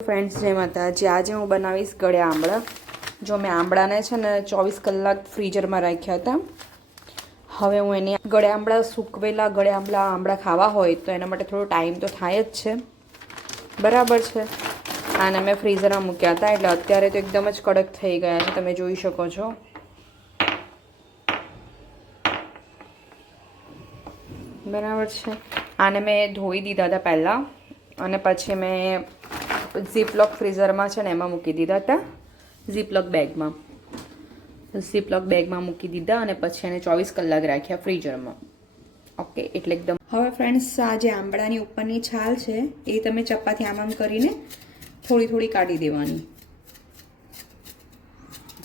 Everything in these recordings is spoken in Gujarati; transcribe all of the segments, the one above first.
ફ્રેન્ડ્સ જય માતાજી। આજે હું બનાવીશ ગળ્યા આંબળા। જો મેં આંબળાને છે ને 24 કલાક ફ્રીઝરમાં રાખ્યા હતા। હવે હું એની ગળ્યા આંબળા સૂકવેલા ગળ્યા આંબળા ખાવા હોય તો એના માટે થોડો ટાઈમ તો થાય જ છે, બરાબર છે। આને મેં ફ્રીઝરમાં મૂક્યા હતા એટલે અત્યારે તો એકદમ જ કડક થઈ ગયા છે, તમે જોઈ શકો છો। બરાબર છે। આને મેં ધોઈ દીધા હતા પહેલાં અને પછી મેં ઝીપલોક ફ્રીઝરમાં છે ને એમાં મૂકી દીધા હતા, ઝીપલોક બેગમાં મૂકી દીધા અને પછી એને 24 કલાક રાખ્યા ફ્રીઝરમાં। ઓકે, એટલે એકદમ। હવે ફ્રેન્ડ્સ, આ જે આંબળાની ઉપરની છાલ છે એ તમે ચપ્પાથી આમ કરીને થોડી થોડી કાઢી દેવાની।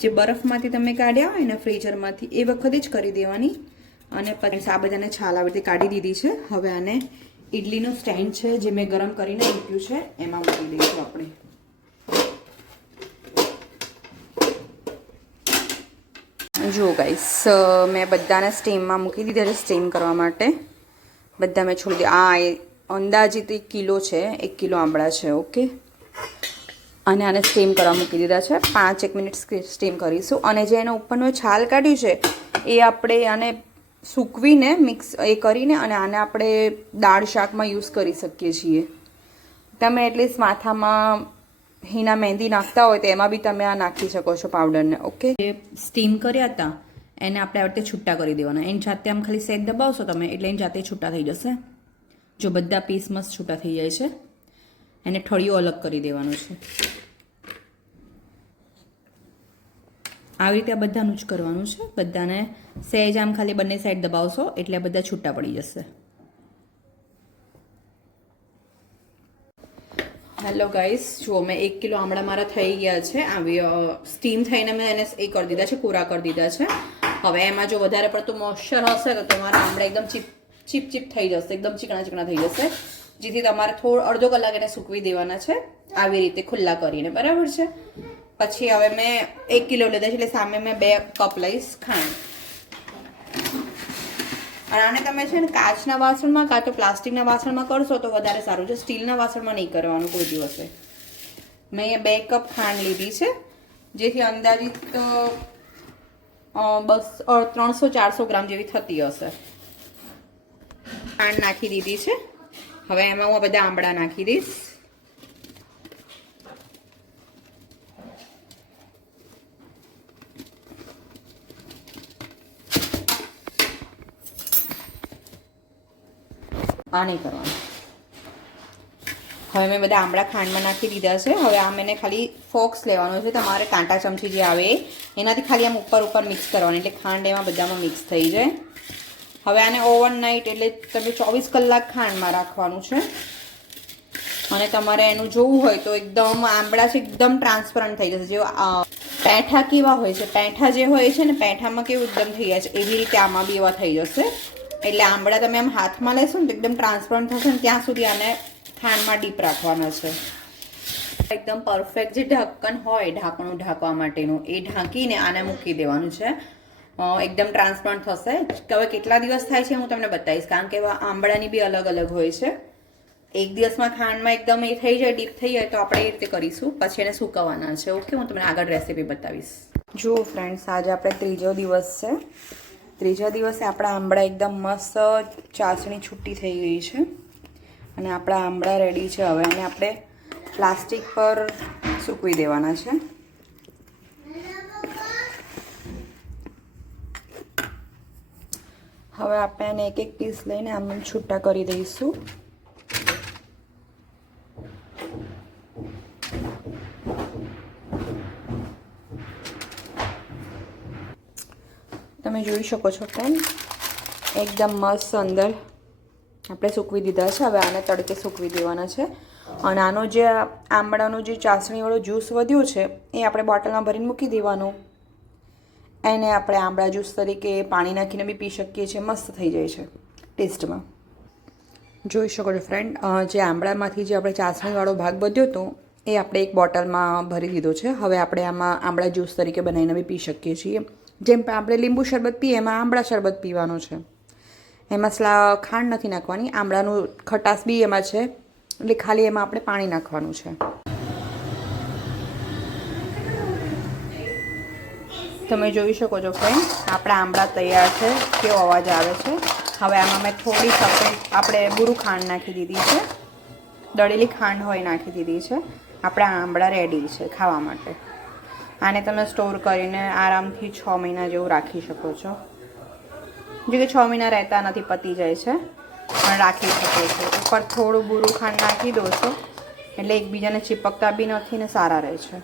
જે બરફમાંથી તમે કાઢ્યા હોય ને ફ્રીઝરમાંથી એ વખતે જ કરી દેવાની। અને પછી આ બધાને છાલ આવી રીતે કાઢી દીધી છે। હવે આને ઇડલીનું સ્ટેન્ડ છે જે મેં ગરમ કરીને મૂક્યું છે એમાં મૂકી દઈશું આપણે। જો ગાઈસ, મેં બધાને સ્ટીમમાં મૂકી દીધા છે સ્ટીમ કરવા માટે। બધા મેં છોડી દીધા। આ અંદાજિત 1 કિલો છે, 1 કિલો આંબળા છે, ઓકે। અને આને સ્ટીમ કરવા મૂકી દીધા છે, 5-1 મિનિટ સ્ટીમ કરીશું। અને જે એના ઉપરનું છાલ કાઢ્યું છે એ આપણે આને સૂકવીને મિક્સ કરીને અને આને આપણે દાળ શાકમાં યુઝ કરી શકીએ છીએ। તમે એટલીસ્ટ માથામાં હિના મહેંદી નાખતા હોય તો એમાં બી તમે આ નાખી શકો છો પાવડરને, ઓકે। જે સ્ટીમ કર્યા હતા એને આપણે આ રીતે છૂટા કરી દેવાના। એની જાતે આમ ખાલી સેજ દબાવશો તમે એટલે એની જાતે છૂટા થઈ જશે। જો બધા પીસ મસ્ત છૂટા થઈ જાય છે, એને ઠળિયું અલગ કરી દેવાનું છે। આવી રીતે આ બધાનું જ કરવાનું છે। બધાને સહેજ આમ ખાલી બંને સાઈડ દબાવશો એટલે બધા છૂટા પડી જશે। હેલો ગાઈસ, જુઓ મેં 1 કિલો આંબળા મારા થઈ ગયા છે। આવી સ્ટીમ થઈને મેં એને એ કરી દીધા છે, કોરા કરી દીધા છે। હવે એમાં જો વધારે પડતું મોઇશ્ચર હશે તો તમારા આંબળા એકદમ ચીપ થઈ જશે, એકદમ ચીકણા થઈ જશે। જેથી તમારે અડધો કલાક એને સૂકવી દેવાના છે આવી રીતે ખુલ્લા કરીને, બરાબર છે। પછી હવે મેં 1 કિલો લીધા છે એટલે સામે મેં 2 કપ લઈશ ખાંડ। અને આને તમે છે ને કાચના વાસણમાં કાં તો પ્લાસ્ટિકના વાસણમાં કરશો તો વધારે સારું છે, સ્ટીલના વાસણમાં નહીં કરવાનું કોઈ દિવસે। મેં 2 કપ ખાંડ લીધી છે, જેથી અંદાજિત 300-400 ગ્રામ જેવી થતી હશે। ખાંડ નાખી દીધી છે। હવે એમાં હું બધા આંબળા નાખી દઈશ। આ નહીં કરવાનું। હવે મેં બધા આંબળા ખાંડમાં નાખી દીધા છે। હવે આ મેં ખાલી ફોક્સ લેવાનો છે, તમારે કાંટા ચમચી જે આવે એનાથી ખાલી આમ ઉપર મિક્સ કરવાની એટલે ખાંડ એમાં બધામાં મિક્સ થઈ જાય। હવે આને ઓવરનાઇટ એટલે તમે 24 કલાક ખાંડમાં રાખવાનું છે। અને તમારે એનું જોવું હોય તો એકદમ આંબળા છે એકદમ ટ્રાન્સપરન્ટ થઈ જશે। જે પેંઠા કેવા હોય છે, પેંઠા જે હોય છે ને પેંઠામાં કેવું એકદમ થઈ જાય છે એવી રીતે આમાં બી એવા થઈ જશે। એટલે આંબળા તમે આમ હાથમાં લેશો ને તો એકદમ ટ્રાન્સપરન્ટ થશે ને ત્યાં સુધી આને ખાંડમાં ડીપ રાખવાના છે। એકદમ પરફેક્ટ જે ઢક્કન હોય ઢાંકણું ઢાંકવા માટેનું એ ઢાંકીને આને મૂકી દેવાનું છે। એકદમ ટ્રાન્સપરન્ટ થશે। હવે કેટલા દિવસ થાય છે હું તમને બતાવીશ, કારણ કે આંબળાની બી અલગ અલગ હોય છે। 1 દિવસમાં ખાંડમાં એકદમ એ થઈ જાય, ડીપ થઈ જાય તો આપણે એ રીતે કરીશું, પછી એને સૂકવવાના છે, ઓકે। હું તમને આગળ રેસીપી બતાવીશ। જુઓ ફ્રેન્ડ્સ, આજે આપણે 3જો દિવસ છે। 3જા દિવસે આપણા આંબળા એકદમ મસ્ત ચાસણી છૂટી થઈ ગઈ છે અને આપણા આંબળા રેડી છે। હવે એને આપણે પ્લાસ્ટિક પર સૂકવી દેવાના છે। હવે આપણે એને એક પીસ લઈને આમ છૂટા કરી દઈશું। તમે જોઈ શકો છો ફ્રેન્ડ, એકદમ મસ્ત અંદર આપણે સૂકવી દીધા છે। હવે આને તડકે સૂકવી દેવાના છે। અને આનો જે આંબળાનો જે ચાસણીવાળો જ્યુસ વધ્યો છે એ આપણે બોટલમાં ભરીને મૂકી દેવાનું। એને આપણે આંબળા જ્યુસ તરીકે પાણી નાખીને બી પી શકીએ છીએ, મસ્ત થઈ જાય છે ટેસ્ટમાં। જોઈ શકો છો ફ્રેન્ડ, જે આંબળામાંથી જે આપણે ચાસણીવાળો ભાગ વધ્યો હતો એ આપણે એક બોટલમાં ભરી દીધો છે। હવે આપણે આમાં આંબળા જ્યુસ તરીકે બનાવીને બી પી શકીએ છીએ। જેમ આપણે લીંબુ શરબત પીએ એમાં આંબળા શરબત પીવાનો છે। એમાં ખાંડ નથી નાખવાની, આંબળાનું ખટાશ બી એમાં છે એટલે ખાલી એમાં આપણે પાણી નાખવાનું છે। તમે જોઈ શકો છો ફ્રેન્ડ, આપણા આંબળા તૈયાર છે. કેવો અવાજ આવે છે. હવે આમાં મેં થોડી સફેદ આપણે બુરું ખાંડ નાખી દીધી છે. દળેલી ખાંડ હોય નાખી દીધી છે. આપણા આંબળા રેડી છે ખાવા માટે. આને તમે સ્ટોર કરીને આરામથી 6 મહિના જેવું રાખી શકો છો. જો કે 6 મહિના રહેતા નથી, પતી જાય છે, પણ રાખી શકો છો. ઉપર થોડું બુરું ખાંડ નાખી દો છો એટલે એકબીજાને ચીપકતા બી નથી ને સારા રહે છે.